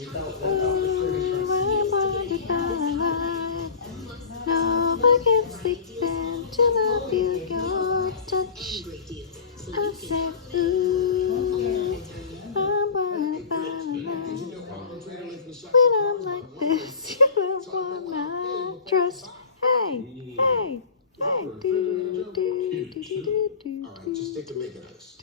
No, I can't sleep until I feel your touch. I said, ooh, I'm worried about a night. When I'm like this, you don't wanna trust. Hey, hey, hey, do, do, do, do, do, do. All right, just stick to making ice.